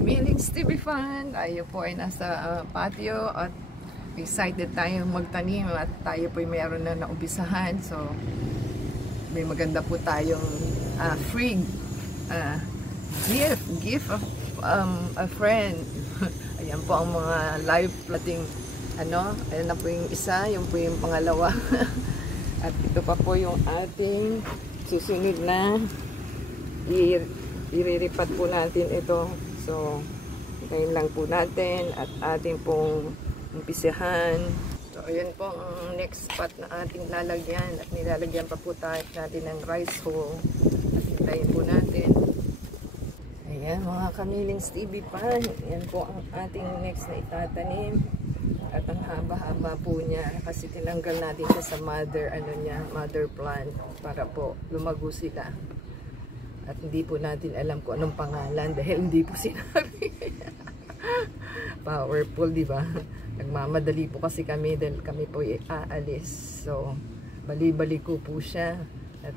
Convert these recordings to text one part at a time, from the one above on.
Millings TV Fan, tayo po ay nasa patio at excited tayo magtanim at tayo po ay mayroon na naumpisahan. So may maganda po tayong free gift of a friend. Ayan po ang mga live plating ayan na po yung isa, yung po yung pangalawa. At ito pa po yung ating susunod na iriripat po natin ito. So hintayin lang po natin at ating pong umpisahan. So ayun po ang next spot na ating lalagyan at nilalagyan pa po natin ng rice hull at hintayin po natin. Ayan mga Kamilings TV Fan, yan po ang ating next na itatanim at ang haba-haba po niya kasi tinanggal natin siya sa mother plant para po lumago sila. At hindi po natin alam kung anong pangalan dahil hindi po sinabi. Powerful, di ba? Nagmamadali po kasi kami dahil kami po aalis. So, bali-bali ko po siya. At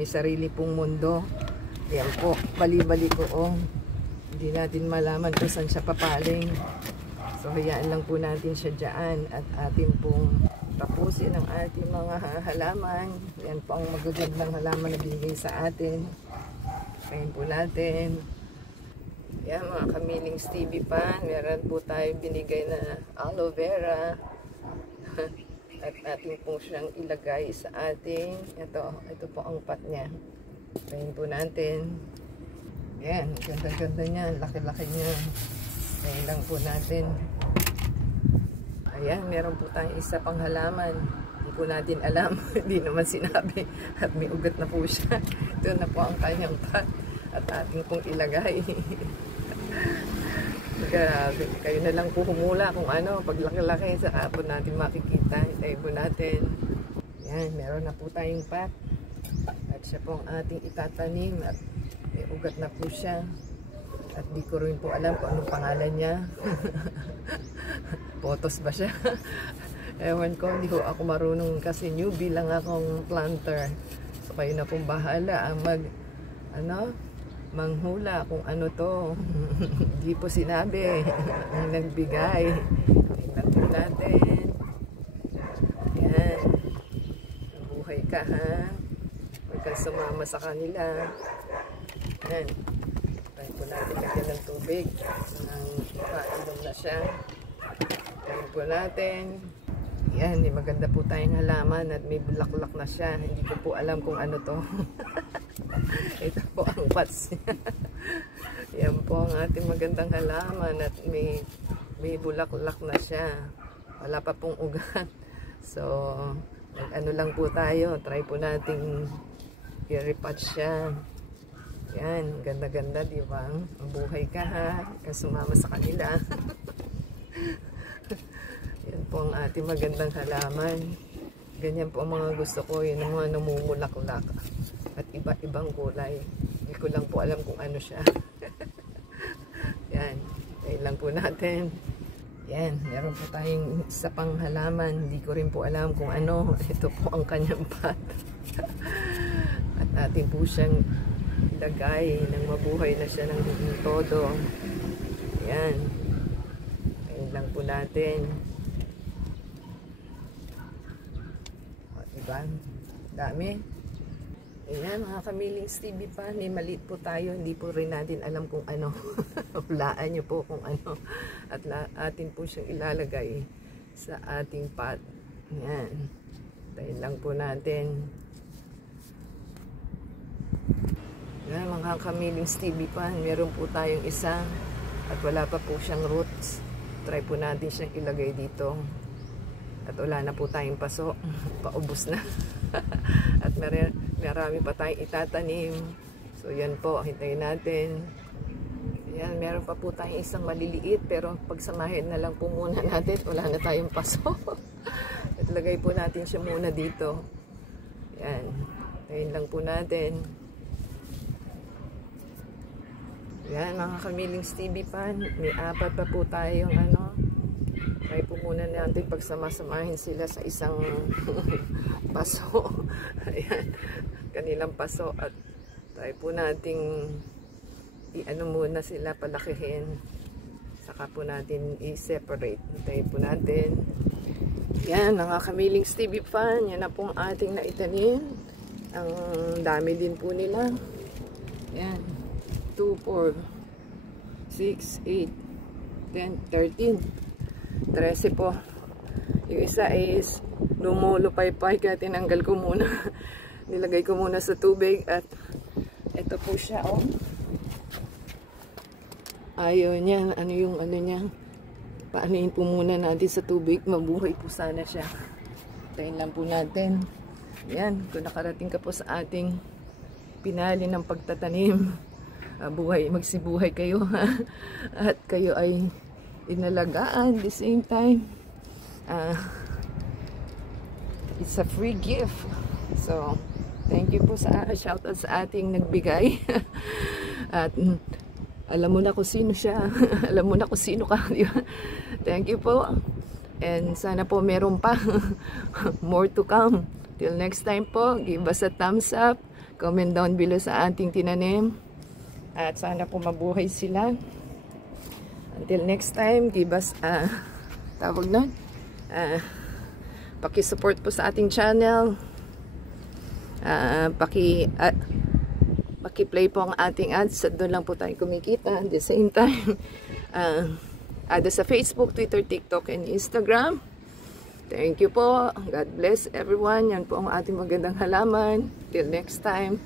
may sarili pong mundo. Ayan po, bali-bali ko. Oh. Hindi natin malaman kung saan siya papaling. So, hayaan lang po natin siya dyan. At atin pong tapusin ang ating mga halaman. Ayan po ang magagandang halaman na binigay sa atin. Ngayon po natin. Yan mga Kamilings TV Fan. Meron po tayo binigay na aloe vera. At atin po siyang ilagay sa ating. Ito po ang pot niya. Ngayon po natin. Yan. Ganda-ganda niya. Laki-laki niya. Ngayon lang po natin. Ayan. Meron po tayong isa pang halaman. Hindi po natin alam. Hindi naman sinabi. At may ugat na po siya. Ito na po ang kanyang pot. At ating pong ilagay. Grabe. Kayo na lang po humula kung ano. Pag laki-laki sa hapon natin makikita. Hintayin po natin. Yan. Meron na po tayong pot. At siya po ang ating itatanim. At may ugat na po siya. At di ko rin po alam kung anong pangalan niya. Potos ba siya? Ewan ko, hindi ko ako marunong kasi newbie lang akong planter. So kayo na pong bahala manghula kung ano to. Hindi po sinabi. Ang nagbigay. Tingnan po natin. Ayan. Buhay ka ha. Huwag kang sumama sa kanila. Ayan. Tayo po natin lagyan ng tubig. Makainom na siya. Ayan po natin. Yan, maganda po tayong halaman at may bulaklak na siya. Hindi ko po alam kung ano to. Ito po ang pots niya. Yan po ang ating magandang halaman at may bulaklak na siya. Wala pa pong ugat. So, ano lang po tayo. Try po nating i-repot siya. Yan, ganda-ganda, di ba? Mabuhay ka ha. Kasumama sa kanila. Yan po ang ating magandang halaman. Ganyan po ang mga gusto ko. Yun ang mga namumulaklak. At iba-ibang kulay. Hindi ko lang po alam kung ano siya. Yan. Ayun lang po natin. Yan. Meron po tayong isa pang halaman. Hindi ko rin po alam kung ano. Ito po ang kanyang pot. At atin po siyang ilagay nang mabuhay na siya ng todo. Yan. Ayun lang po natin. Diba? Dami. Ayan mga Kamilings TV Fan, maliit po tayo, hindi po rin natin alam kung ano. Hulaan nyo po kung ano. At atin po siyang ilalagay sa ating pot. Ayan. Tayo lang po natin. Ayan mga Kamilings TV Fan, meron po tayong isa at wala pa po siyang roots. Try po natin siyang ilagay dito. At wala na po tayong paso. Paubos na. At marami pa tayong itatanim. So yan po, hintayin natin. Yan, meron pa po tayong isang maliliit. Pero pagsamahin na lang po muna natin. Wala na tayong paso. At lagay po natin siya muna dito. Yan. Hintayin lang po natin. Yan mga Kamilings TV Fan. May apat pa po tayong try po muna natin pagsama-samahin sila sa isang paso. Ayan, kanilang paso at try po nating i-ano muna sila, palakihin. Saka po natin i-separate. Hintayin po natin. Yan, mga kamiling stevia fan. Yan na pong ating naitanim. Ang dami din po nila. Yan. 2, 4, 6, 8, 10, 13. 13 po. Yung isa is lumulupay-pay kaya tinanggal ko muna. Nilagay ko muna sa tubig at ito po siya, oh. Ayaw niya. Ano yung ano niya? Paanayin po muna natin sa tubig. Mabuhay po sana siya. Tayin lang po natin. Yan. Kung nakarating ka po sa ating pinali ng pagtatanim, magsibuhay kayo. At kayo ay inalagaan at the same time. It's a free gift. So, thank you po sa shoutout sa ating nagbigay. At alam mo na kung sino siya. Alam mo na kung sino ka. Thank you po. And sana po meron pa. More to come. Till next time po, give us a thumbs up. Comment down below sa ating tinanim. At sana po mabuhay sila. Until next time, give us tawag nun. Paki-support po sa ating channel. Paki-play po ang ating ads. Doon lang po tayo kumikita. At the same time, add sa Facebook, Twitter, TikTok, and Instagram. Thank you po. God bless everyone. Yan po ang ating magandang halaman. Till next time.